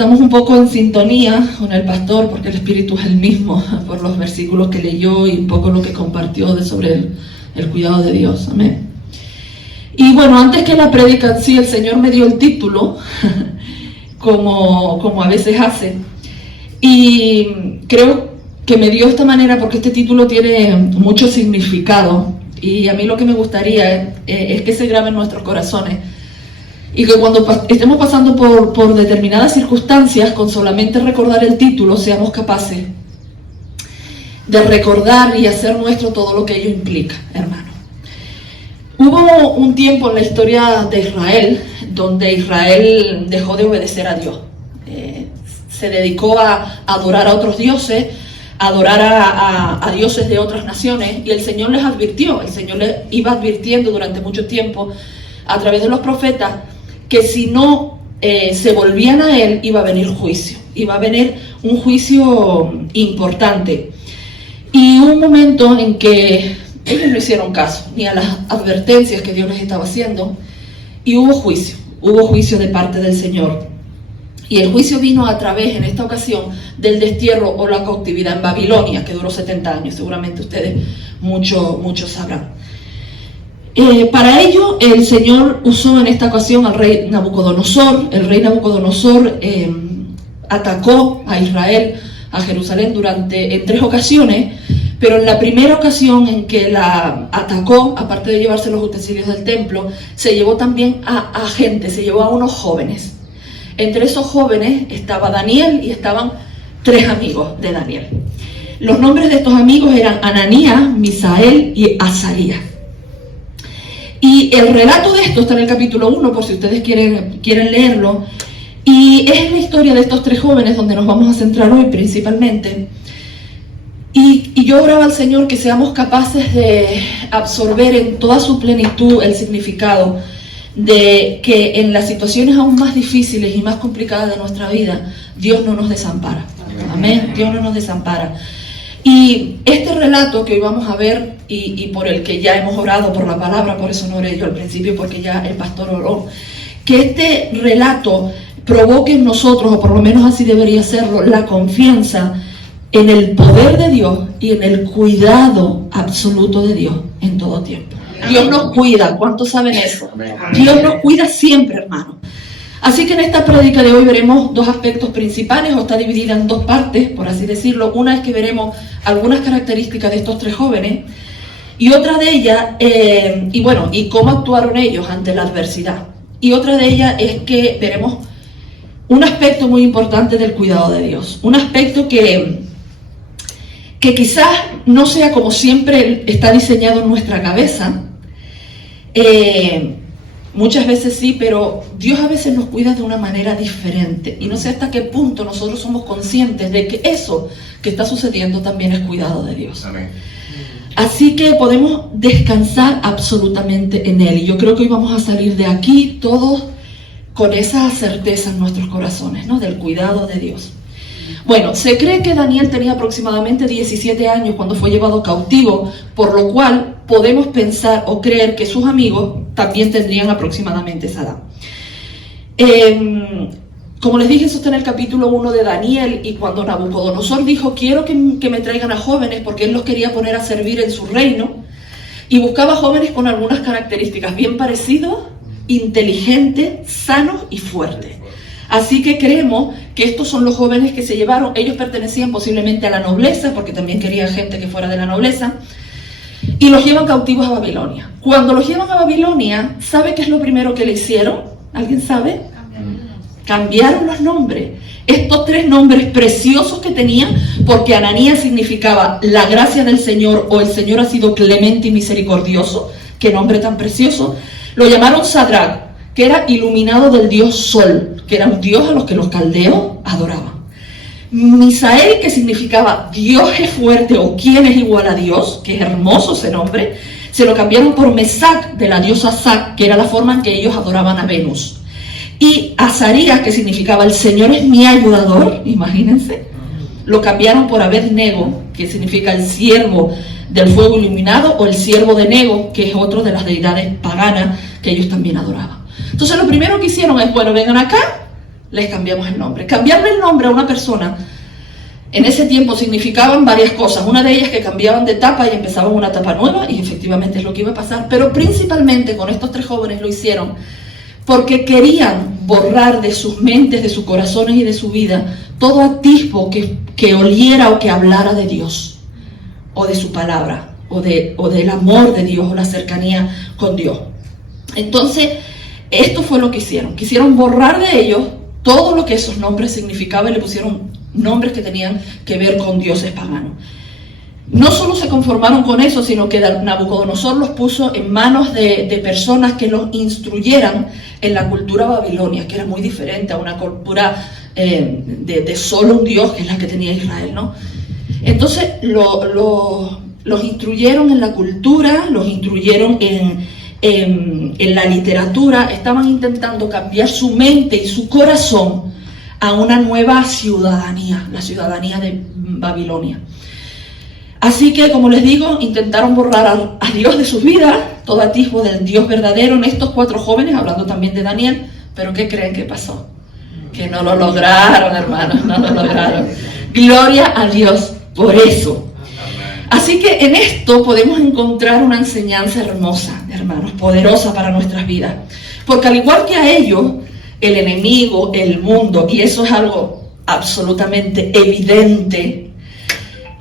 estamos un poco en sintonía con el pastor, porque el espíritu es el mismo, por los versículos que leyó y un poco lo que compartió sobre el cuidado de Dios. Amén. Y bueno, antes que la prédica en sí, el Señor me dio el título, como a veces hace. Y creo que me dio esta manera porque este título tiene mucho significado. Y a mí lo que me gustaría es que se grabe en nuestros corazones. Y que cuando estemos pasando por determinadas circunstancias, con solamente recordar el título, seamos capaces de recordar y hacer nuestro todo lo que ello implica, hermano. Hubo un tiempo en la historia de Israel donde Israel dejó de obedecer a Dios. Se dedicó a adorar a otros dioses, a adorar a dioses de otras naciones, y el Señor les advirtió, el Señor les iba advirtiendo durante mucho tiempo a través de los profetas que si no se volvían a Él, iba a venir juicio, iba a venir un juicio importante. Y hubo un momento en que ellos no hicieron caso ni a las advertencias que Dios les estaba haciendo, y hubo juicio de parte del Señor. Y el juicio vino a través, en esta ocasión, del destierro o la cautividad en Babilonia, que duró 70 años, seguramente ustedes muchos sabrán. Para ello, el Señor usó en esta ocasión al rey Nabucodonosor. El rey Nabucodonosor atacó a Israel, a Jerusalén, en 3 ocasiones, pero en la primera ocasión en que la atacó, aparte de llevarse los utensilios del templo, se llevó también a gente, se llevó a unos jóvenes. Entre esos jóvenes estaba Daniel y estaban 3 amigos de Daniel. Los nombres de estos amigos eran Ananías, Misael y Azarías. Y el relato de esto está en el capítulo 1, por si ustedes quieren leerlo. Y es la historia de estos 3 jóvenes donde nos vamos a centrar hoy principalmente. Y yo oraba al Señor que seamos capaces de absorber en toda su plenitud el significado de que en las situaciones aún más difíciles y más complicadas de nuestra vida, Dios no nos desampara. Amén. Dios no nos desampara. Y este relato que hoy vamos a ver y por el que ya hemos orado por la palabra, por eso no oré yo al principio, porque ya el pastor oró, que este relato provoque en nosotros, o por lo menos así debería serlo, la confianza en el poder de Dios y en el cuidado absoluto de Dios en todo tiempo. Dios nos cuida, ¿cuántos saben eso? Dios nos cuida siempre, hermano. Así que en esta prédica de hoy veremos 2 aspectos principales, o está dividida en 2 partes, por así decirlo. Una es que veremos algunas características de estos 3 jóvenes, y otra de ellas, y cómo actuaron ellos ante la adversidad. Y otra de ellas es que veremos un aspecto muy importante del cuidado de Dios, un aspecto que quizás no sea como siempre está diseñado en nuestra cabeza. Muchas veces sí, pero Dios a veces nos cuida de una manera diferente, y no sé hasta qué punto nosotros somos conscientes de que eso que está sucediendo también es cuidado de Dios. Amén. Así que podemos descansar absolutamente en Él, y yo creo que hoy vamos a salir de aquí todos con esa certeza en nuestros corazones, ¿no? Del cuidado de Dios. Bueno, se cree que Daniel tenía aproximadamente 17 años cuando fue llevado cautivo, por lo cual podemos pensar o creer que sus amigos también tendrían aproximadamente esa edad. Como les dije, eso está en el capítulo 1 de Daniel, y cuando Nabucodonosor dijo, quiero que me traigan a jóvenes, porque él los quería poner a servir en su reino, y buscaba jóvenes con algunas características bien parecidos, inteligentes, sanos y fuertes. Así que creemos que estos son los jóvenes que se llevaron. Ellos pertenecían posiblemente a la nobleza, porque también querían gente que fuera de la nobleza, y los llevan cautivos a Babilonia. Cuando los llevan a Babilonia, ¿sabe qué es lo primero que le hicieron? ¿Alguien sabe? Cambiaron los nombres. Estos 3 nombres preciosos que tenían, porque Ananías significaba la gracia del Señor, o el Señor ha sido clemente y misericordioso, qué nombre tan precioso, lo llamaron Sadrach, que era iluminado del dios Sol, que era un dios a los que los caldeos adoraban. Misael, que significaba Dios es fuerte, o quién es igual a Dios, que es hermoso ese nombre, se lo cambiaron por Mesac, de la diosa Sac, que era la forma en que ellos adoraban a Venus. Y Azarías, que significaba el Señor es mi ayudador, imagínense, lo cambiaron por Abed-Nego, que significa el siervo del fuego iluminado, o el siervo de Nego, que es otro de las deidades paganas que ellos también adoraban. Entonces lo primero que hicieron es, bueno, vengan acá, les cambiamos el nombre. Cambiarle el nombre a una persona en ese tiempo significaban varias cosas. Una de ellas que cambiaban de etapa y empezaban una etapa nueva, y efectivamente es lo que iba a pasar. Pero principalmente con estos 3 jóvenes lo hicieron porque querían borrar de sus mentes, de sus corazones y de su vida todo atisbo que oliera o que hablara de Dios, o de su palabra, o del amor de Dios, o la cercanía con Dios. Entonces, esto fue lo que hicieron. Quisieron borrar de ellos todo lo que esos nombres significaban y le pusieron nombres que tenían que ver con dioses paganos. No solo se conformaron con eso, sino que Nabucodonosor los puso en manos de personas que los instruyeran en la cultura babilonia, que era muy diferente a una cultura de solo un Dios, que es la que tenía Israel, ¿no? Entonces los instruyeron en la cultura, los instruyeron en la literatura, estaban intentando cambiar su mente y su corazón a una nueva ciudadanía, la ciudadanía de Babilonia. Así que, como les digo, intentaron borrar a Dios de sus vidas, todo atisbo del Dios verdadero en estos 4 jóvenes, hablando también de Daniel. Pero ¿qué creen que pasó? Que no lo lograron, hermanos, no lo lograron. Gloria a Dios por eso. Así que en esto podemos encontrar una enseñanza hermosa, hermanos, poderosa para nuestras vidas. Porque al igual que a ellos, el enemigo, el mundo, y eso es algo absolutamente evidente,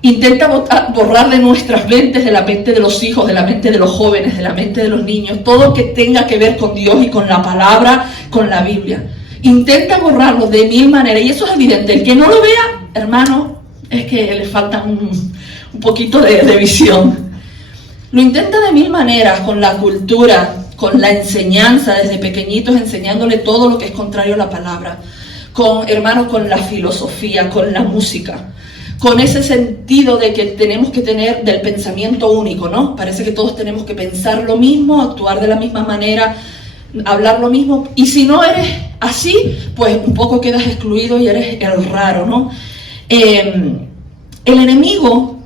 intenta borrar de nuestras mentes, de la mente de los hijos, de la mente de los jóvenes, de la mente de los niños, todo que tenga que ver con Dios y con la palabra, con la Biblia. Intenta borrarlo de 1000 maneras, y eso es evidente. El que no lo vea, hermano, es que le falta un poquito de visión. Lo intenta de 1000 maneras, con la cultura, con la enseñanza, desde pequeñitos enseñándole todo lo que es contrario a la palabra, con la filosofía, con la música, con ese sentido de que tenemos que tener del pensamiento único, ¿no? Parece que todos tenemos que pensar lo mismo, actuar de la misma manera, hablar lo mismo, y si no eres así, pues un poco quedas excluido y eres el raro, ¿no? El enemigo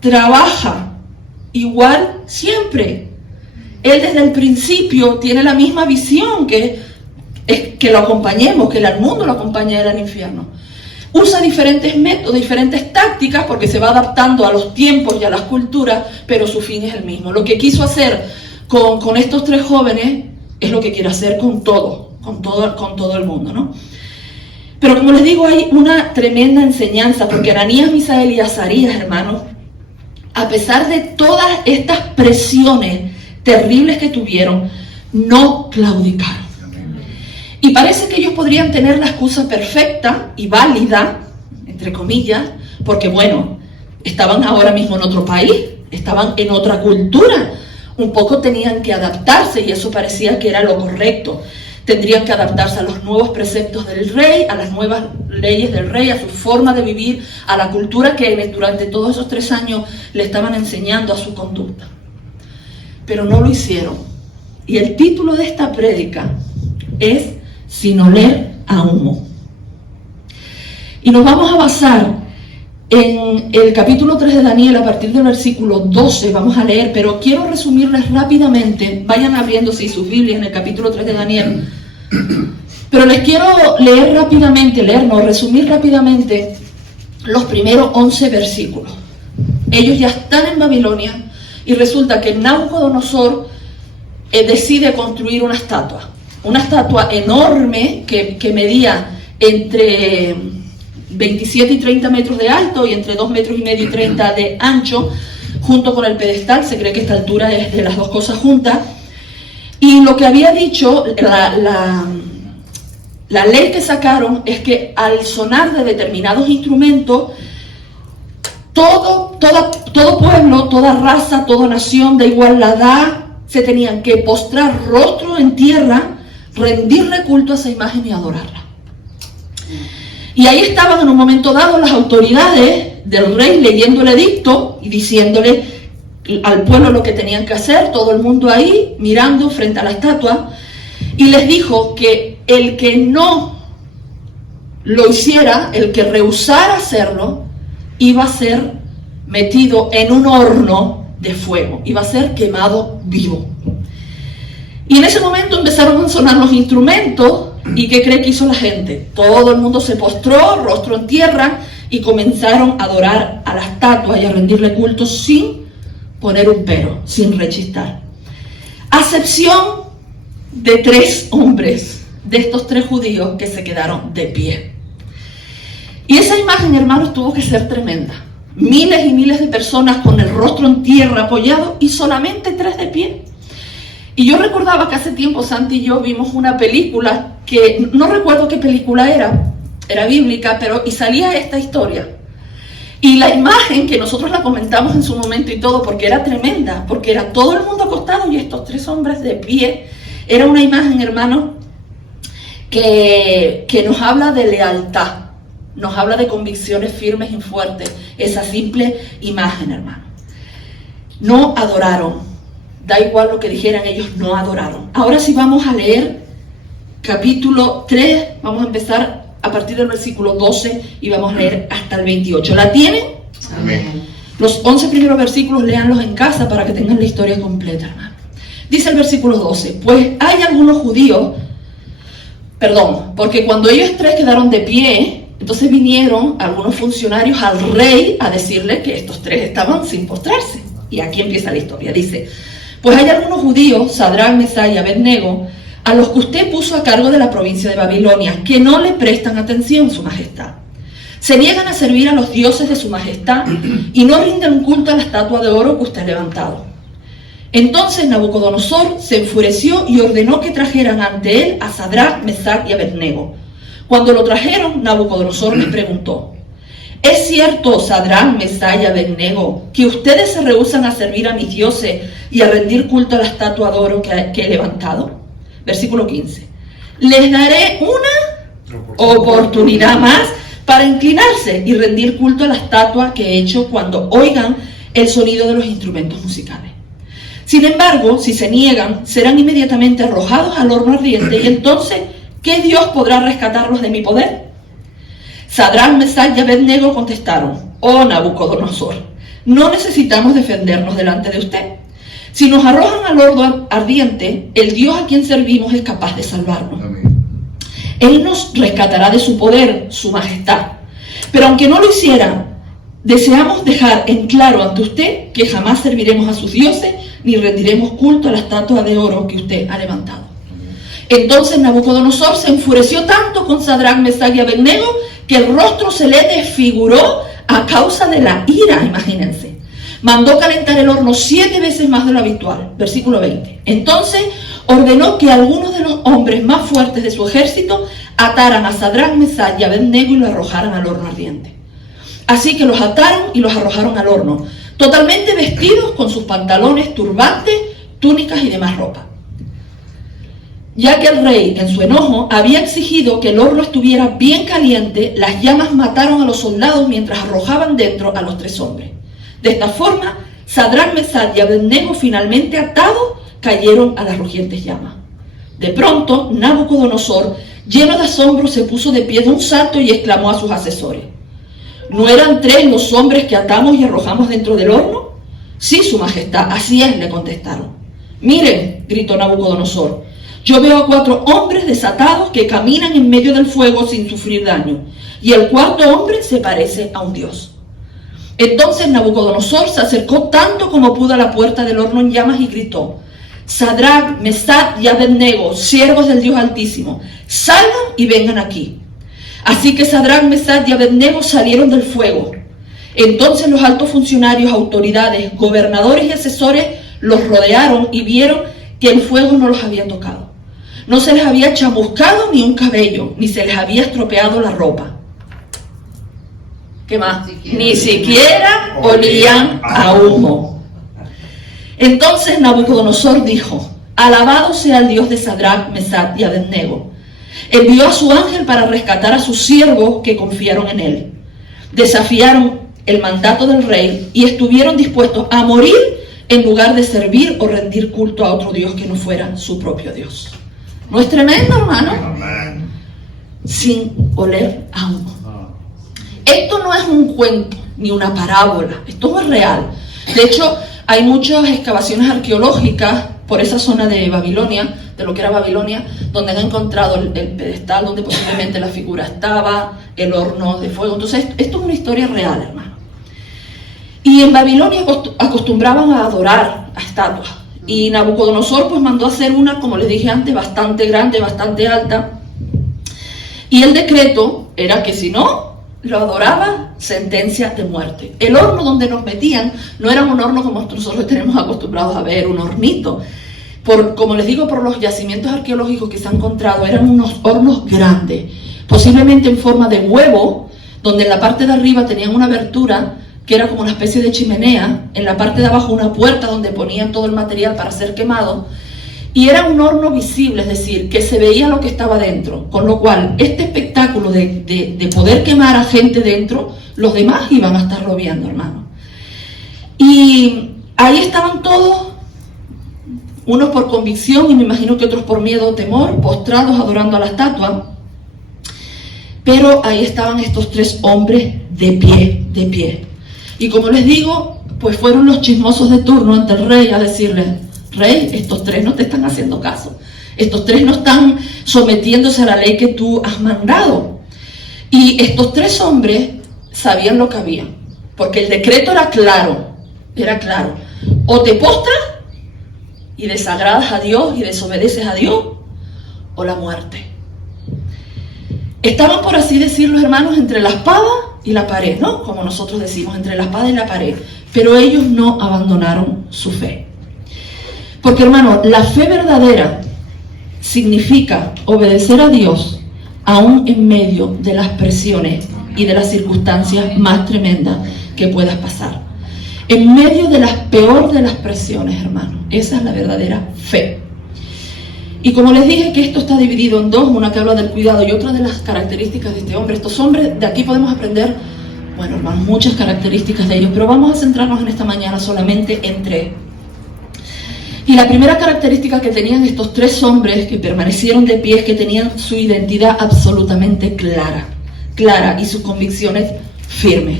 trabaja igual siempre. Él desde el principio tiene la misma visión, que lo acompañemos, que el mundo lo acompañe al infierno. Usa diferentes métodos, diferentes tácticas, porque se va adaptando a los tiempos y a las culturas, pero su fin es el mismo. Lo que quiso hacer con estos 3 jóvenes es lo que quiere hacer con todo el mundo, ¿no? Pero como les digo, hay una tremenda enseñanza, porque Ananías, Misael y Azarías, hermanos, a pesar de todas estas presiones terribles que tuvieron, no claudicaron. Y parece que ellos podrían tener la excusa perfecta y válida, entre comillas, porque bueno, estaban ahora mismo en otro país, estaban en otra cultura, un poco tenían que adaptarse, y eso parecía que era lo correcto. Tendrían que adaptarse a los nuevos preceptos del rey, a las nuevas leyes del rey, a su forma de vivir, a la cultura que durante todos esos 3 años le estaban enseñando, a su conducta. Pero no lo hicieron. Y el título de esta prédica es Sin oler a humo. Y nos vamos a basar en el capítulo 3 de Daniel, a partir del versículo 12, vamos a leer, pero quiero resumirles rápidamente. Vayan abriéndose sus Biblias en el capítulo 3 de Daniel. Pero les quiero resumir rápidamente los primeros 11 versículos. Ellos ya están en Babilonia, y resulta que Nabucodonosor decide construir una estatua enorme que medía entre 27 y 30 metros de alto y entre 2 metros y medio y 30 de ancho, junto con el pedestal. Se cree que esta altura es de las dos cosas juntas. Y lo que había dicho, la ley que sacaron es que al sonar de determinados instrumentos, todo pueblo, toda raza, toda nación de igual edad, se tenían que postrar rostro en tierra, rendirle culto a esa imagen y adorarla. Y ahí estaban en un momento dado las autoridades del rey leyendo el edicto y diciéndole al pueblo lo que tenían que hacer, todo el mundo ahí mirando frente a la estatua, y les dijo que el que no lo hiciera, el que rehusara hacerlo, iba a ser metido en un horno de fuego, iba a ser quemado vivo. Y en ese momento empezaron a sonar los instrumentos ¿Y qué cree que hizo la gente? Todo el mundo se postró, rostro en tierra, y comenzaron a adorar a la estatua y a rendirle culto sin poner un pero, sin rechistar. A excepción de 3 hombres, de estos 3 judíos que se quedaron de pie. Y esa imagen, hermanos, tuvo que ser tremenda. Miles y miles de personas con el rostro en tierra apoyado y solamente 3 de pie. Y yo recordaba que hace tiempo Santi y yo vimos una película que no recuerdo qué película era bíblica, y salía esta historia. Y la imagen, que nosotros la comentamos en su momento y todo, porque era tremenda, porque era todo el mundo acostado y estos 3 hombres de pie, era una imagen, hermano, que nos habla de lealtad, nos habla de convicciones firmes y fuertes, esa simple imagen, hermano. No adoraron, da igual lo que dijeran, ellos no adoraron. Ahora sí vamos a leer capítulo 3, vamos a empezar a partir del versículo 12 y vamos a leer hasta el 28. ¿La tienen? Amén. Los 11 primeros versículos léanlos en casa para que tengan la historia completa, hermano. Dice el versículo 12, pues hay algunos judíos, porque cuando ellos 3 quedaron de pie, entonces vinieron algunos funcionarios al rey a decirle que estos 3 estaban sin postrarse. Y aquí empieza la historia. Dice, pues hay algunos judíos, Sadrac, Mesach y Abednego, a los que usted puso a cargo de la provincia de Babilonia, que no le prestan atención, su majestad. Se niegan a servir a los dioses de su majestad y no rinden culto a la estatua de oro que usted ha levantado. Entonces Nabucodonosor se enfureció y ordenó que trajeran ante él a Sadrac, Mesach y Abednego. Cuando lo trajeron, Nabucodonosor les preguntó, ¿es cierto, Sadrac, Mesach y Abednego, que ustedes se rehúsan a servir a mis dioses y a rendir culto a la estatua de oro que he levantado? Versículo 15. Les daré una oportunidad más para inclinarse y rendir culto a la estatua que he hecho cuando oigan el sonido de los instrumentos musicales. Sin embargo, si se niegan, serán inmediatamente arrojados al horno ardiente, y entonces, ¿qué Dios podrá rescatarlos de mi poder? Sadrac, Mesach y Abednego contestaron, oh Nabucodonosor, no necesitamos defendernos delante de usted. Si nos arrojan al horno ardiente, el Dios a quien servimos es capaz de salvarnos. Amén. Él nos rescatará de su poder, su majestad. Pero aunque no lo hiciera, deseamos dejar en claro ante usted que jamás serviremos a sus dioses ni rendiremos culto a la estatua de oro que usted ha levantado. Entonces Nabucodonosor se enfureció tanto con Sadrac, Mesach y Abednego que el rostro se le desfiguró a causa de la ira, imagínense. Mandó calentar el horno 7 veces más de lo habitual. Versículo 20. Entonces ordenó que algunos de los hombres más fuertes de su ejército ataran a Sadrac, Mesach y Abednego y lo arrojaran al horno ardiente. Así que los ataron y los arrojaron al horno, totalmente vestidos con sus pantalones, turbantes, túnicas y demás ropa. Ya que el rey, en su enojo, había exigido que el horno estuviera bien caliente, las llamas mataron a los soldados mientras arrojaban dentro a los 3 hombres. De esta forma, Sadrac, Mesach y Abednego, finalmente atados, cayeron a las rugientes llamas. De pronto, Nabucodonosor, lleno de asombro, se puso de pie de un salto y exclamó a sus asesores, ¿no eran 3 los hombres que atamos y arrojamos dentro del horno? Sí, su majestad, así es, le contestaron. Miren, gritó Nabucodonosor, yo veo a 4 hombres desatados que caminan en medio del fuego sin sufrir daño, y el 4.º hombre se parece a un dios. Entonces Nabucodonosor se acercó tanto como pudo a la puerta del horno en llamas y gritó, Sadrac, Mesach y Abednego, siervos del Dios Altísimo, salgan y vengan aquí. Así que Sadrac, Mesach y Abednego salieron del fuego. Entonces los altos funcionarios, autoridades, gobernadores y asesores los rodearon y vieron que el fuego no los había tocado. No se les había chamuscado ni un cabello, ni se les había estropeado la ropa. ¿Qué más? Ni siquiera olían a humo. Entonces Nabucodonosor dijo, alabado sea el Dios de Sadrac, Mesach y Abednego. Envió a su ángel para rescatar a sus siervos que confiaron en él. Desafiaron el mandato del rey y estuvieron dispuestos a morir en lugar de servir o rendir culto a otro Dios que no fuera su propio Dios. ¿No es tremendo, hermano? Amén. Sin oler a humo. Esto no es un cuento ni una parábola, esto no es real. De hecho, hay muchas excavaciones arqueológicas por esa zona de Babilonia, de lo que era Babilonia, donde han encontrado el pedestal donde posiblemente la figura estaba, el horno de fuego. Entonces, esto es una historia real, hermano. Y en Babilonia acostumbraban a adorar a estatuas. Y Nabucodonosor pues mandó a hacer una, como les dije antes, bastante grande, bastante alta. Y el decreto era que si no lo adoraba, sentencia de muerte. El horno donde nos metían no era un horno como nosotros tenemos acostumbrados a ver, un hornito. Como les digo, por los yacimientos arqueológicos que se han encontrado, eran unos hornos grandes, posiblemente en forma de huevo, donde en la parte de arriba tenían una abertura que era como una especie de chimenea, en la parte de abajo una puerta donde ponían todo el material para ser quemado, y era un horno visible, es decir, que se veía lo que estaba dentro, con lo cual este espectáculo de poder quemar a gente dentro, los demás iban a estarlo viendo, hermano. Y ahí estaban todos, unos por convicción y me imagino que otros por miedo o temor, postrados adorando a la estatua, pero ahí estaban estos tres hombres de pie. Y como les digo, pues fueron los chismosos de turno ante el rey a decirle: rey, estos tres no te están haciendo caso, estos tres no están sometiéndose a la ley que tú has mandado. Y estos tres hombres sabían lo que había, porque el decreto era claro, o te postras y desagradas a Dios y desobedeces a Dios, o la muerte. Estaban, por así decirlo, hermanos, entre la espada y la pared, ¿no? Como nosotros decimos, entre la espada y la pared. Pero ellos no abandonaron su fe. Porque, hermano, la fe verdadera significa obedecer a Dios aún en medio de las presiones y de las circunstancias más tremendas que puedas pasar. En medio de las peor de las presiones, hermano. Esa es la verdadera fe. Y como les dije que esto está dividido en dos, una que habla del cuidado y otra de las características de este hombre. Estos hombres, de aquí podemos aprender, bueno, hermano, muchas características de ellos, pero vamos a centrarnos en esta mañana solamente en tres. Y la primera característica que tenían estos tres hombres que permanecieron de pie es que tenían su identidad absolutamente clara y sus convicciones firmes.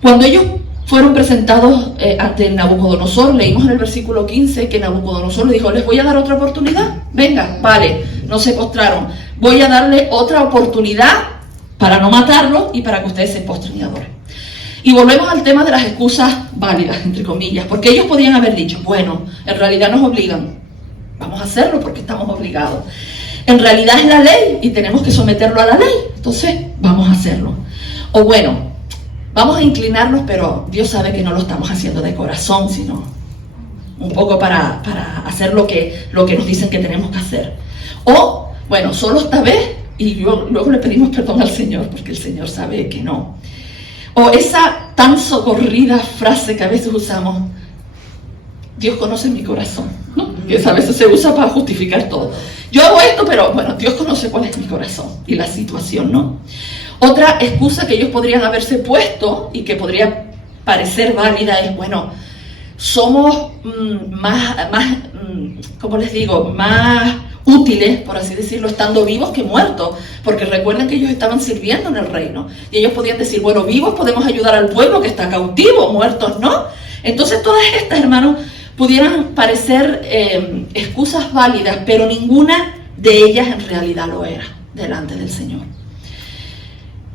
Cuando ellos fueron presentados ante Nabucodonosor, leímos en el versículo 15 que Nabucodonosor le dijo: les voy a dar otra oportunidad, venga, vale, no se postraron, voy a darle otra oportunidad para no matarlo y para que ustedes se postren y adoren. Y volvemos al tema de las excusas válidas, entre comillas, porque ellos podían haber dicho: bueno, en realidad nos obligan, vamos a hacerlo porque estamos obligados. En realidad es la ley y tenemos que someterlo a la ley, entonces vamos a hacerlo. O bueno, vamos a inclinarnos, pero Dios sabe que no lo estamos haciendo de corazón, sino un poco para hacer lo que nos dicen que tenemos que hacer. O, bueno, solo esta vez y luego le pedimos perdón al Señor, porque el Señor sabe que no. O esa tan socorrida frase que a veces usamos: Dios conoce mi corazón, ¿no? Que a veces se usa para justificar todo. Yo hago esto, pero bueno, Dios conoce cuál es mi corazón y la situación, ¿no? Otra excusa que ellos podrían haberse puesto y que podría parecer válida es: bueno, somos ¿cómo les digo? Más útiles, por así decirlo, estando vivos que muertos, porque recuerden que ellos estaban sirviendo en el reino, y ellos podían decir: bueno, vivos podemos ayudar al pueblo que está cautivo, muertos no. Entonces todas estas, hermanos, pudieran parecer excusas válidas, pero ninguna de ellas en realidad lo era delante del Señor.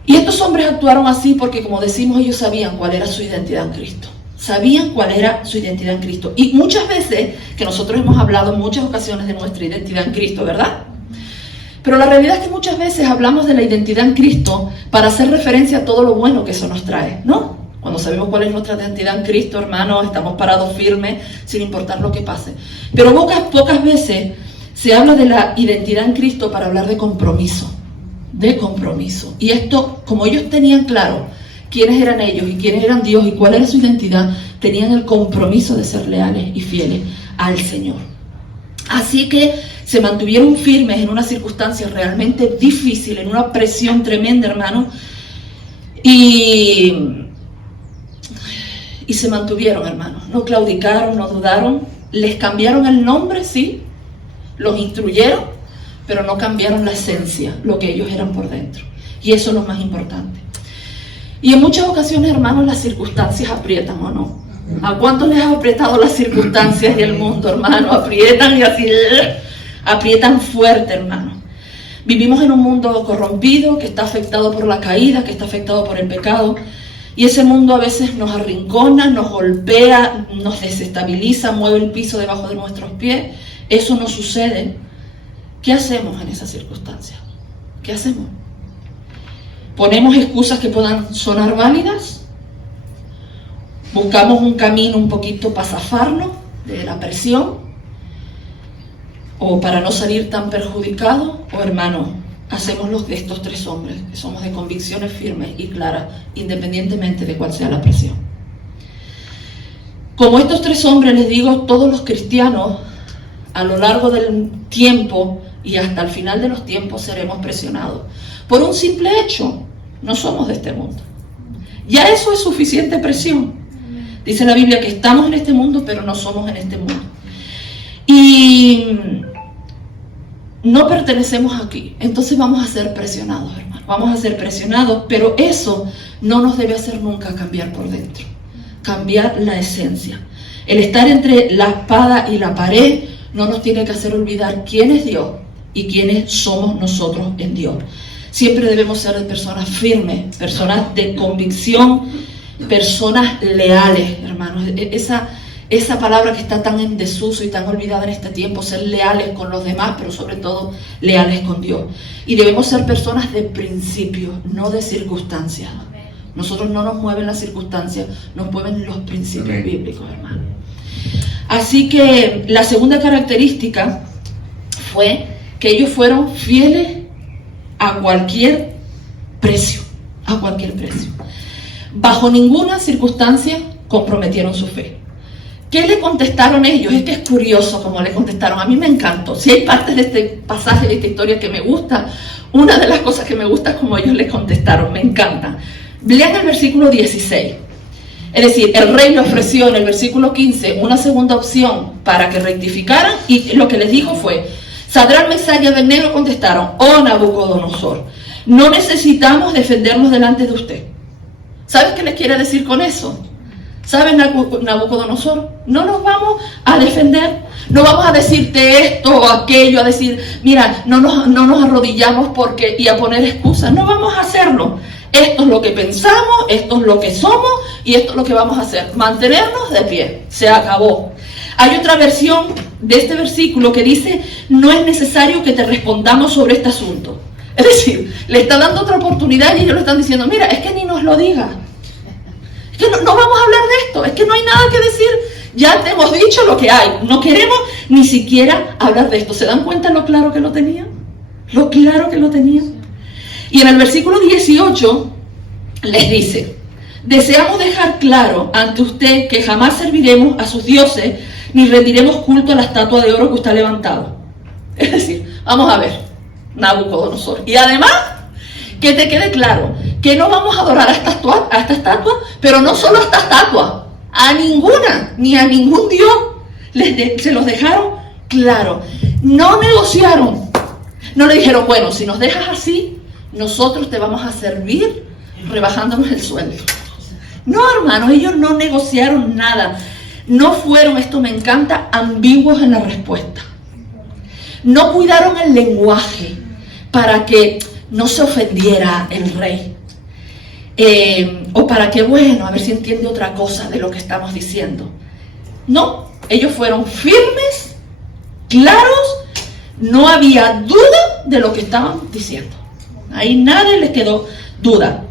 Y estos hombres actuaron así porque, como decimos, ellos sabían cuál era su identidad en Cristo. Sabían cuál era su identidad en Cristo. Y muchas veces, que nosotros hemos hablado en muchas ocasiones de nuestra identidad en Cristo, ¿verdad? Pero la realidad es que muchas veces hablamos de la identidad en Cristo para hacer referencia a todo lo bueno que eso nos trae, ¿no? Cuando sabemos cuál es nuestra identidad en Cristo, hermanos, estamos parados firmes sin importar lo que pase. Pero pocas veces se habla de la identidad en Cristo para hablar de compromiso. Y esto, como ellos tenían claro quiénes eran ellos y quiénes eran Dios y cuál era su identidad, tenían el compromiso de ser leales y fieles al Señor. Así que se mantuvieron firmes en una circunstancia realmente difícil, en una presión tremenda, hermano, y se mantuvieron, hermanos. No claudicaron, no dudaron, les cambiaron el nombre, sí, los instruyeron, pero no cambiaron la esencia, lo que ellos eran por dentro. Y eso es lo más importante. Y en muchas ocasiones, hermanos, las circunstancias aprietan, ¿o no? ¿A cuántos les ha apretado las circunstancias y el mundo, hermano? Aprietan y así, aprietan fuerte, hermano. Vivimos en un mundo corrompido, que está afectado por la caída, que está afectado por el pecado. Y ese mundo a veces nos arrincona, nos golpea, nos desestabiliza, mueve el piso debajo de nuestros pies. Eso no sucede. ¿Qué hacemos en esas circunstancias? ¿Qué hacemos? ¿Ponemos excusas que puedan sonar válidas? ¿Buscamos un camino un poquito para zafarnos de la presión? ¿O para no salir tan perjudicados? ¿O, hermano, hacemos los de estos tres hombres, que somos de convicciones firmes y claras, independientemente de cuál sea la presión? Como estos tres hombres, les digo, todos los cristianos, a lo largo del tiempo y hasta el final de los tiempos, seremos presionados. Por un simple hecho, no somos de este mundo. Ya eso es suficiente presión. Dice la Biblia que estamos en este mundo, pero no somos en este mundo. Y no pertenecemos aquí. Entonces vamos a ser presionados, hermano. Vamos a ser presionados, pero eso no nos debe hacer nunca cambiar por dentro. Cambiar la esencia. El estar entre la espada y la pared no nos tiene que hacer olvidar quién es Dios y quiénes somos nosotros en Dios. Siempre debemos ser personas firmes, personas de convicción, personas leales, hermanos. Esa palabra que está tan en desuso y tan olvidada en este tiempo, ser leales con los demás, pero sobre todo leales con Dios. Y debemos ser personas de principios, no de circunstancias. Nosotros no nos mueven las circunstancias, nos mueven los principios bíblicos, hermano. Así que la segunda característica fue que ellos fueron fieles a cualquier precio, a cualquier precio. Bajo ninguna circunstancia comprometieron su fe. ¿Qué le contestaron ellos? Es que es curioso cómo le contestaron. A mí me encantó. Si hay partes de este pasaje, de esta historia que me gusta, una de las cosas que me gusta es cómo ellos le contestaron. Me encanta. Lean el versículo 16. Es decir, el rey le ofreció en el versículo 15 una segunda opción para que rectificaran, y lo que les dijo fue: Sadrac, Mesach y Abednego contestaron: oh Nabucodonosor, no necesitamos defendernos delante de usted. ¿Sabes qué les quiere decir con eso? ¿Sabes, Nabucodonosor? No nos vamos a defender, no vamos a decirte esto o aquello, a decir, mira, no nos arrodillamos porque y a poner excusas. No vamos a hacerlo. Esto es lo que pensamos, esto es lo que somos y esto es lo que vamos a hacer. Mantenernos de pie. Se acabó. Hay otra versión de este versículo que dice: no es necesario que te respondamos sobre este asunto. Es decir, le está dando otra oportunidad y ellos le están diciendo: mira, es que ni nos lo digas. Es que no vamos a hablar de esto, es que no hay nada que decir, ya te hemos dicho lo que hay, no queremos ni siquiera hablar de esto. ¿Se dan cuenta lo claro que lo tenían? Lo claro que lo tenían. Y en el versículo 18 les dice: deseamos dejar claro ante usted que jamás serviremos a sus dioses ni rendiremos culto a la estatua de oro que usted ha levantado. Es decir, vamos a ver, Nabucodonosor, y además que te quede claro que no vamos a adorar a esta estatua, pero no solo a esta estatua, a ninguna, ni a ningún dios. Se los dejaron claro. No negociaron. No le dijeron: bueno, si nos dejas así, nosotros te vamos a servir rebajándonos el sueldo. No, hermanos, ellos no negociaron nada. No fueron, esto me encanta, ambiguos en la respuesta. No cuidaron el lenguaje para que no se ofendiera el rey. O para que, bueno, a ver si entiende otra cosa de lo que estamos diciendo. No, ellos fueron firmes, claros, no había duda de lo que estaban diciendo. Ahí nadie les quedó duda.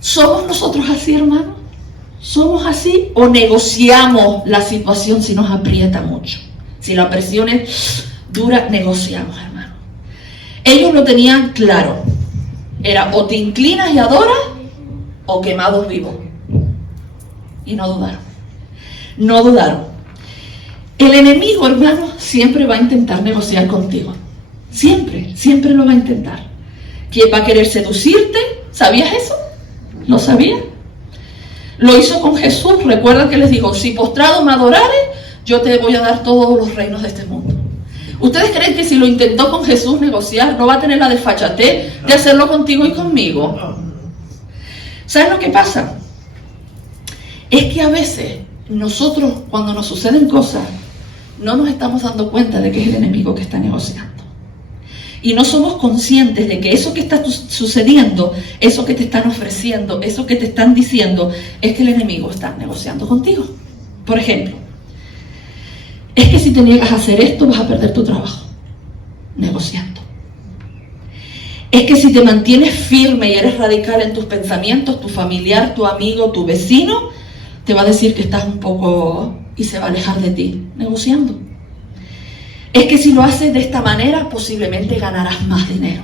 ¿Somos nosotros así, hermano? ¿Somos así o negociamos la situación si nos aprieta mucho? Si la presión es dura, negociamos, hermano. Ellos lo tenían claro. Era: o te inclinas y adoras, o quemados vivos. Y no dudaron. No dudaron. El enemigo, hermano, siempre va a intentar negociar contigo. Siempre, siempre lo va a intentar. ¿Quién va a querer seducirte? ¿Sabías eso? ¿Lo sabías? Lo hizo con Jesús. Recuerdan que les dijo: si postrado me adorares, yo te voy a dar todos los reinos de este mundo. ¿Ustedes creen que si lo intentó con Jesús negociar, no va a tener la desfachatez de hacerlo contigo y conmigo? ¿Saben lo que pasa? es que a veces nosotros, cuando nos suceden cosas, no nos estamos dando cuenta de que es el enemigo que está negociando. Y no somos conscientes de que eso que está sucediendo, eso que te están ofreciendo, eso que te están diciendo, es que el enemigo está negociando contigo. Por ejemplo, es que si te niegas a hacer esto, vas a perder tu trabajo. Negociando. Es que si te mantienes firme y eres radical en tus pensamientos, tu familiar, tu amigo, tu vecino, te va a decir que estás un poco y se va a alejar de ti. Negociando. Es que si lo haces de esta manera, posiblemente ganarás más dinero.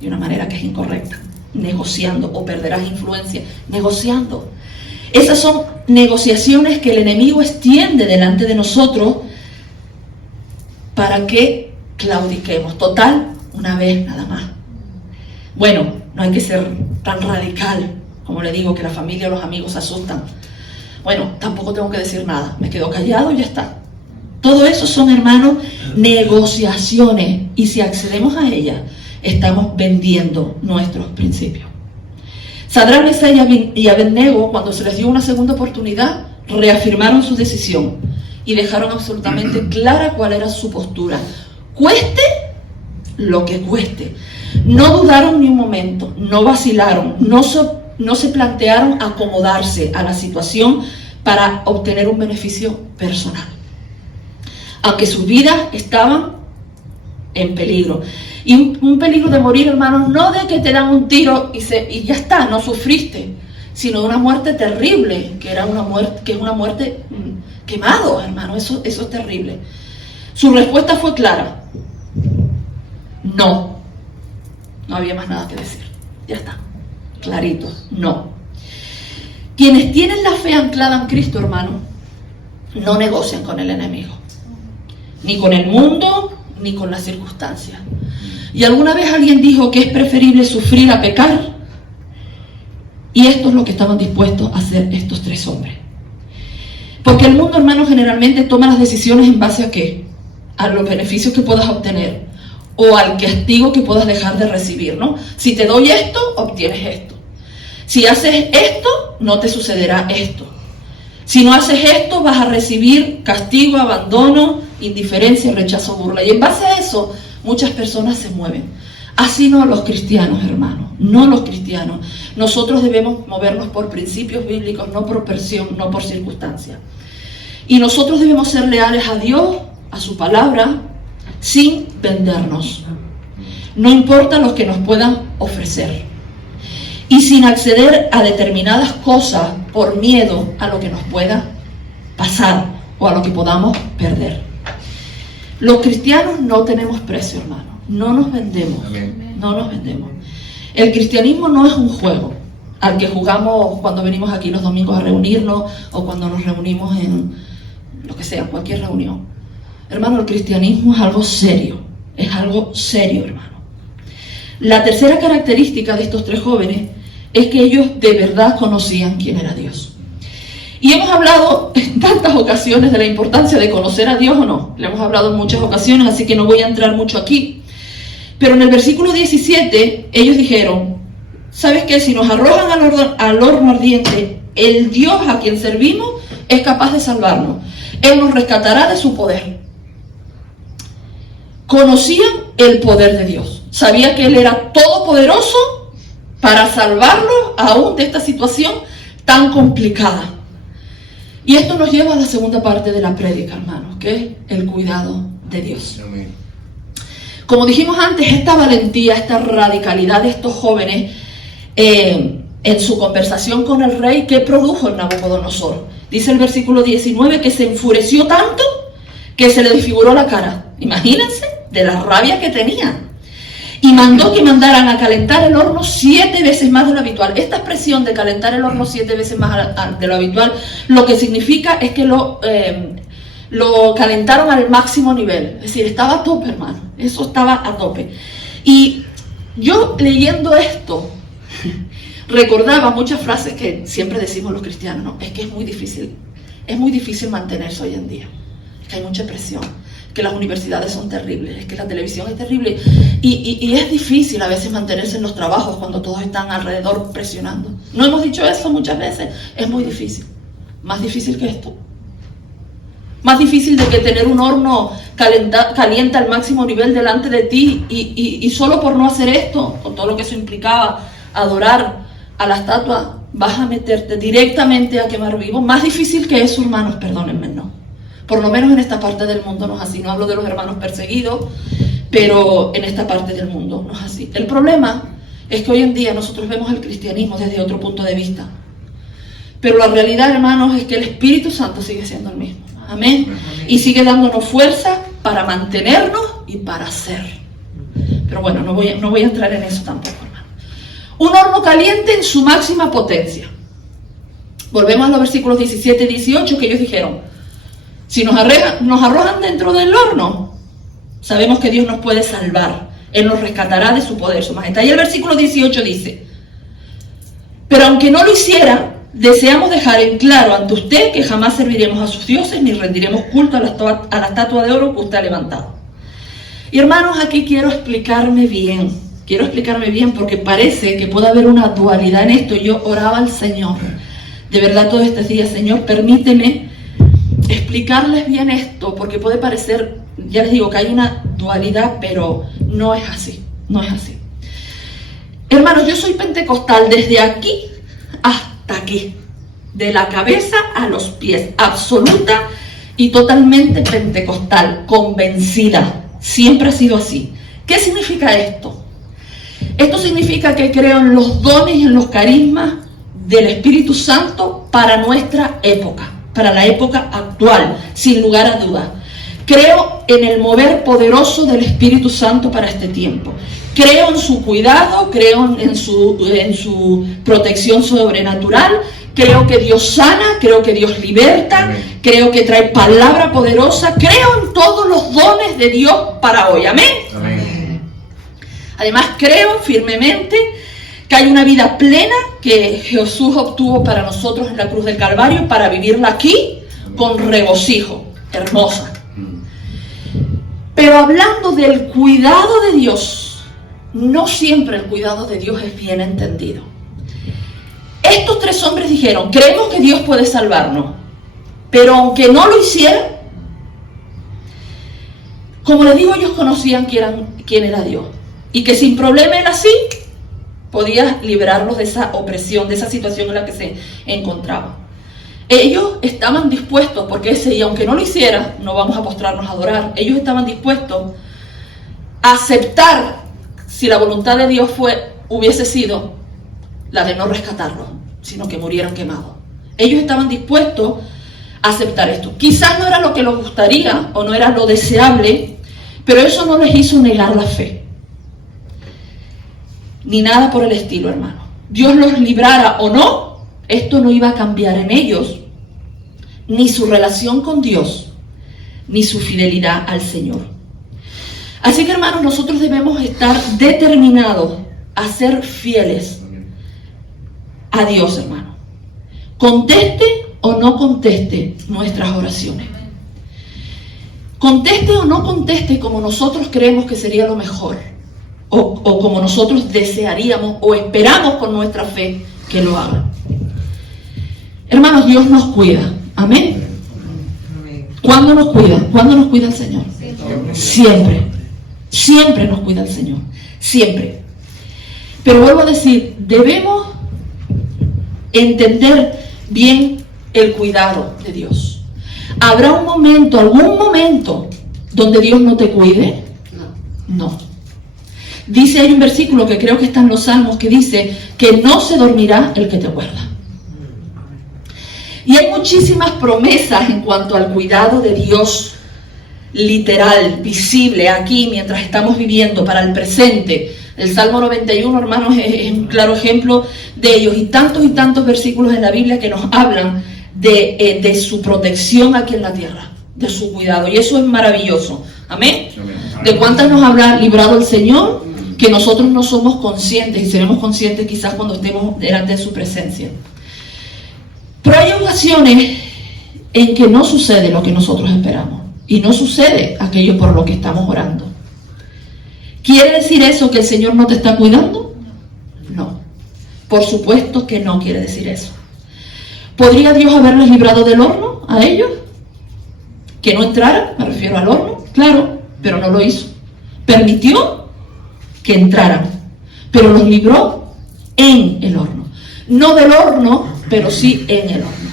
De una manera que es incorrecta. Negociando. O perderás influencia. Negociando. Esas son negociaciones que el enemigo extiende delante de nosotros para que claudiquemos. Total, una vez nada más. Bueno, no hay que ser tan radical, como le digo, que la familia o los amigos se asustan. Bueno, tampoco tengo que decir nada. Me quedo callado y ya está. Todo eso son, hermanos, negociaciones. Y si accedemos a ellas, estamos vendiendo nuestros principios. Sadrach, Mesach y Abednego, cuando se les dio una segunda oportunidad, reafirmaron su decisión y dejaron absolutamente clara cuál era su postura. Cueste lo que cueste. No dudaron ni un momento, no vacilaron, no se plantearon acomodarse a la situación para obtener un beneficio personal. Aunque sus vidas estaban en peligro. Y un peligro de morir, hermanos, no de que te dan un tiro y ya está, no sufriste, sino de una muerte terrible, que es una muerte quemado, hermano, eso es terrible. Su respuesta fue clara. No había más nada que decir, ya está, clarito, no. Quienes tienen la fe anclada en Cristo, hermano, no negocian con el enemigo, ni con el mundo, ni con las circunstancias. Y alguna vez alguien dijo que es preferible sufrir a pecar, y esto es lo que estaban dispuestos a hacer estos tres hombres. Porque el mundo, hermano, generalmente toma las decisiones en base a ¿qué? A los beneficios que puedas obtener, o al castigo que puedas dejar de recibir, ¿no? Si te doy esto, obtienes esto. Si haces esto, no te sucederá esto. Si no haces esto, vas a recibir castigo, abandono, indiferencia, rechazo, burla. Y en base a eso, muchas personas se mueven. Así no los cristianos, hermanos, no los cristianos. Nosotros debemos movernos por principios bíblicos, no por presión, no por circunstancias. Y nosotros debemos ser leales a Dios, a su palabra, sin vendernos. No importa lo que nos puedan ofrecer. Y sin acceder a determinadas cosas por miedo a lo que nos pueda pasar o a lo que podamos perder. Los cristianos no tenemos precio, hermano. No nos vendemos. Amén. No nos vendemos. El cristianismo no es un juego al que jugamos cuando venimos aquí los domingos a reunirnos o cuando nos reunimos en lo que sea, cualquier reunión. Hermano, el cristianismo es algo serio. Es algo serio, hermano. La tercera característica de estos tres jóvenes es que ellos de verdad conocían quién era Dios. Y hemos hablado en tantas ocasiones de la importancia de conocer a Dios o no. Le hemos hablado en muchas ocasiones, así que no voy a entrar mucho aquí. Pero en el versículo 17, ellos dijeron, ¿sabes qué? Si nos arrojan al horno ardiente, el Dios a quien servimos es capaz de salvarnos. Él nos rescatará de su poder. Conocían el poder de Dios. Sabía que Él era todopoderoso para salvarlos aún de esta situación tan complicada. Y esto nos lleva a la segunda parte de la prédica, hermanos, que es el cuidado de Dios. Amén. Como dijimos antes, esta valentía, esta radicalidad de estos jóvenes en su conversación con el rey, ¿qué produjo en Nabucodonosor? Dice el versículo 19 que se enfureció tanto que se le desfiguró la cara. Imagínense de la rabia que tenían. Y mandó que mandaran a calentar el horno 7 veces más de lo habitual. Esta expresión de calentar el horno 7 veces más de lo habitual, lo que significa es que lo calentaron al máximo nivel. Es decir, estaba a tope, hermano. Eso estaba a tope. Y yo leyendo esto, recordaba muchas frases que siempre decimos los cristianos, ¿no? Es que es muy difícil mantenerse hoy en día. Es que hay mucha presión. que las universidades son terribles, es que la televisión es terrible y es difícil a veces mantenerse en los trabajos cuando todos están alrededor presionando. ¿No hemos dicho eso muchas veces? Es muy difícil, más difícil que esto. Más difícil de que tener un horno caliente al máximo nivel delante de ti y solo por no hacer esto, con todo lo que eso implicaba, adorar a la estatua, vas a meterte directamente a quemar vivo. Más difícil que eso, hermanos, perdónenme, no. Por lo menos en esta parte del mundo no es así. No hablo de los hermanos perseguidos, pero en esta parte del mundo no es así. El problema es que hoy en día nosotros vemos el cristianismo desde otro punto de vista. Pero la realidad, hermanos, es que el Espíritu Santo sigue siendo el mismo. Amén. Y sigue dándonos fuerza para mantenernos y para hacer. Pero bueno, no voy a entrar en eso tampoco, hermano. Un horno caliente en su máxima potencia. Volvemos a los versículos 17 y 18 que ellos dijeron: si nos arrojan dentro del horno, sabemos que Dios nos puede salvar. Él nos rescatará de su poder, su majestad. Y el versículo 18 dice: pero aunque no lo hiciera, deseamos dejar en claro ante usted que jamás serviremos a sus dioses ni rendiremos culto a la estatua de oro que usted ha levantado. Y hermanos, aquí quiero explicarme bien porque parece que puede haber una dualidad en esto. Yo oraba al Señor, de verdad, todos estos días: Señor, permíteme explicarles bien esto, porque puede parecer, ya les digo, que hay una dualidad, pero no es así, no es así. Hermanos, yo soy pentecostal desde aquí hasta aquí, de la cabeza a los pies, absoluta y totalmente pentecostal, convencida, siempre ha sido así. ¿Qué significa esto? Esto significa que creo en los dones y en los carismas del Espíritu Santo para nuestra época, para la época actual, sin lugar a dudas. Creo en el mover poderoso del Espíritu Santo para este tiempo. Creo en su cuidado, creo en su protección sobrenatural. Creo que Dios sana, creo que Dios liberta, creo que trae palabra poderosa. Creo en todos los dones de Dios para hoy. Amén. Amén. Además, creo firmemente que hay una vida plena que Jesús obtuvo para nosotros en la cruz del Calvario, para vivirla aquí con regocijo, hermosa. Pero hablando del cuidado de Dios, no siempre el cuidado de Dios es bien entendido. Estos tres hombres dijeron: creemos que Dios puede salvarnos, pero aunque no lo hicieran, como les digo, ellos conocían quién era Dios, y que sin problema Él así podía liberarlos de esa opresión, de esa situación en la que se encontraban. Ellos estaban dispuestos, porque y aunque no lo hiciera, no vamos a postrarnos a adorar. Ellos estaban dispuestos a aceptar, si la voluntad de Dios hubiese sido la de no rescatarlos, sino que murieran quemados. Ellos estaban dispuestos a aceptar esto. Quizás no era lo que les gustaría o no era lo deseable, pero eso no les hizo negar la fe. Ni nada por el estilo, hermano. Dios los librara o no, esto no iba a cambiar en ellos ni su relación con Dios, ni su fidelidad al Señor. Así que, hermanos, nosotros debemos estar determinados a ser fieles a Dios, hermano. Conteste o no conteste nuestras oraciones. Conteste o no conteste como nosotros creemos que sería lo mejor, o como nosotros desearíamos o esperamos con nuestra fe que lo haga. Hermanos, Dios nos cuida. Amén. ¿Cuándo nos cuida? ¿Cuándo nos cuida el Señor? Siempre. Siempre nos cuida el Señor. Siempre. Pero vuelvo a decir, debemos entender bien el cuidado de Dios. ¿Habrá algún momento donde Dios no te cuide? No. Dice, hay un versículo que creo que está en los Salmos que dice que no se dormirá el que te guarda. Y hay muchísimas promesas en cuanto al cuidado de Dios, literal, visible aquí mientras estamos viviendo para el presente. El Salmo 91, hermanos, es un claro ejemplo de ellos, y tantos versículos en la Biblia que nos hablan de su protección aquí en la tierra, de su cuidado, y eso es maravilloso. Amén. ¿De cuántas nos habrá librado el Señor? Que nosotros no somos conscientes, y seremos conscientes quizás cuando estemos delante de su presencia. Pero hay ocasiones en que no sucede lo que nosotros esperamos. y no sucede aquello por lo que estamos orando. ¿Quiere decir eso que el Señor no te está cuidando? No, por supuesto que no quiere decir eso. ¿Podría Dios haberles librado del horno a ellos? ¿Que no entraran? Me refiero al horno, claro, pero no lo hizo. Permitió que entraran, pero los libró en el horno. No del horno, pero sí en el horno.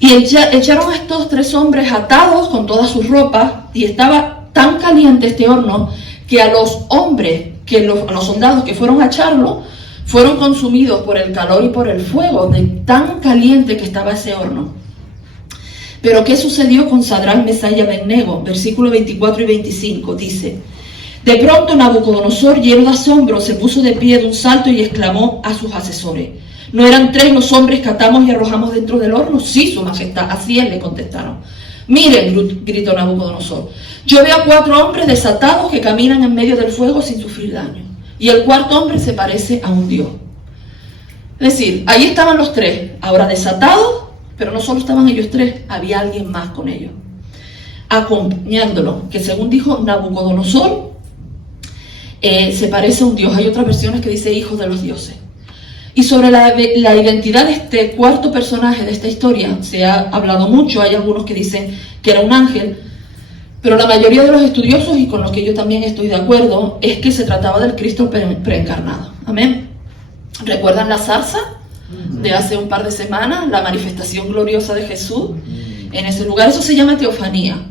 Y echaron a estos 3 hombres atados con todas sus ropas, y estaba tan caliente este horno que a los hombres, a los soldados que fueron a echarlo, fueron consumidos por el calor y por el fuego, de tan caliente que estaba ese horno. Pero ¿qué sucedió con Sadrach, Mesach y Abednego? Versículos 24 y 25 dice: de pronto Nabucodonosor, lleno de asombro, se puso de pie de un salto y exclamó a sus asesores: ¿no eran 3 los hombres que atamos y arrojamos dentro del horno? Sí, su majestad, así es, le contestaron. Miren, gritó Nabucodonosor, yo veo a 4 hombres desatados que caminan en medio del fuego sin sufrir daño, y el 4º hombre se parece a un dios. Es decir, ahí estaban los 3, ahora desatados, pero no solo estaban ellos 3, había alguien más con ellos, acompañándolo, que según dijo Nabucodonosor, se parece a un dios. Hay otras versiones que dice hijos de los dioses. Y sobre la identidad de este 4º personaje de esta historia se ha hablado mucho. Hay algunos que dicen que era un ángel, pero la mayoría de los estudiosos, y con los que yo también estoy de acuerdo, es que se trataba del Cristo preencarnado. Amén. ¿Recuerdan la zarza de hace un par de semanas? La manifestación gloriosa de Jesús en ese lugar. Eso se llama teofanía.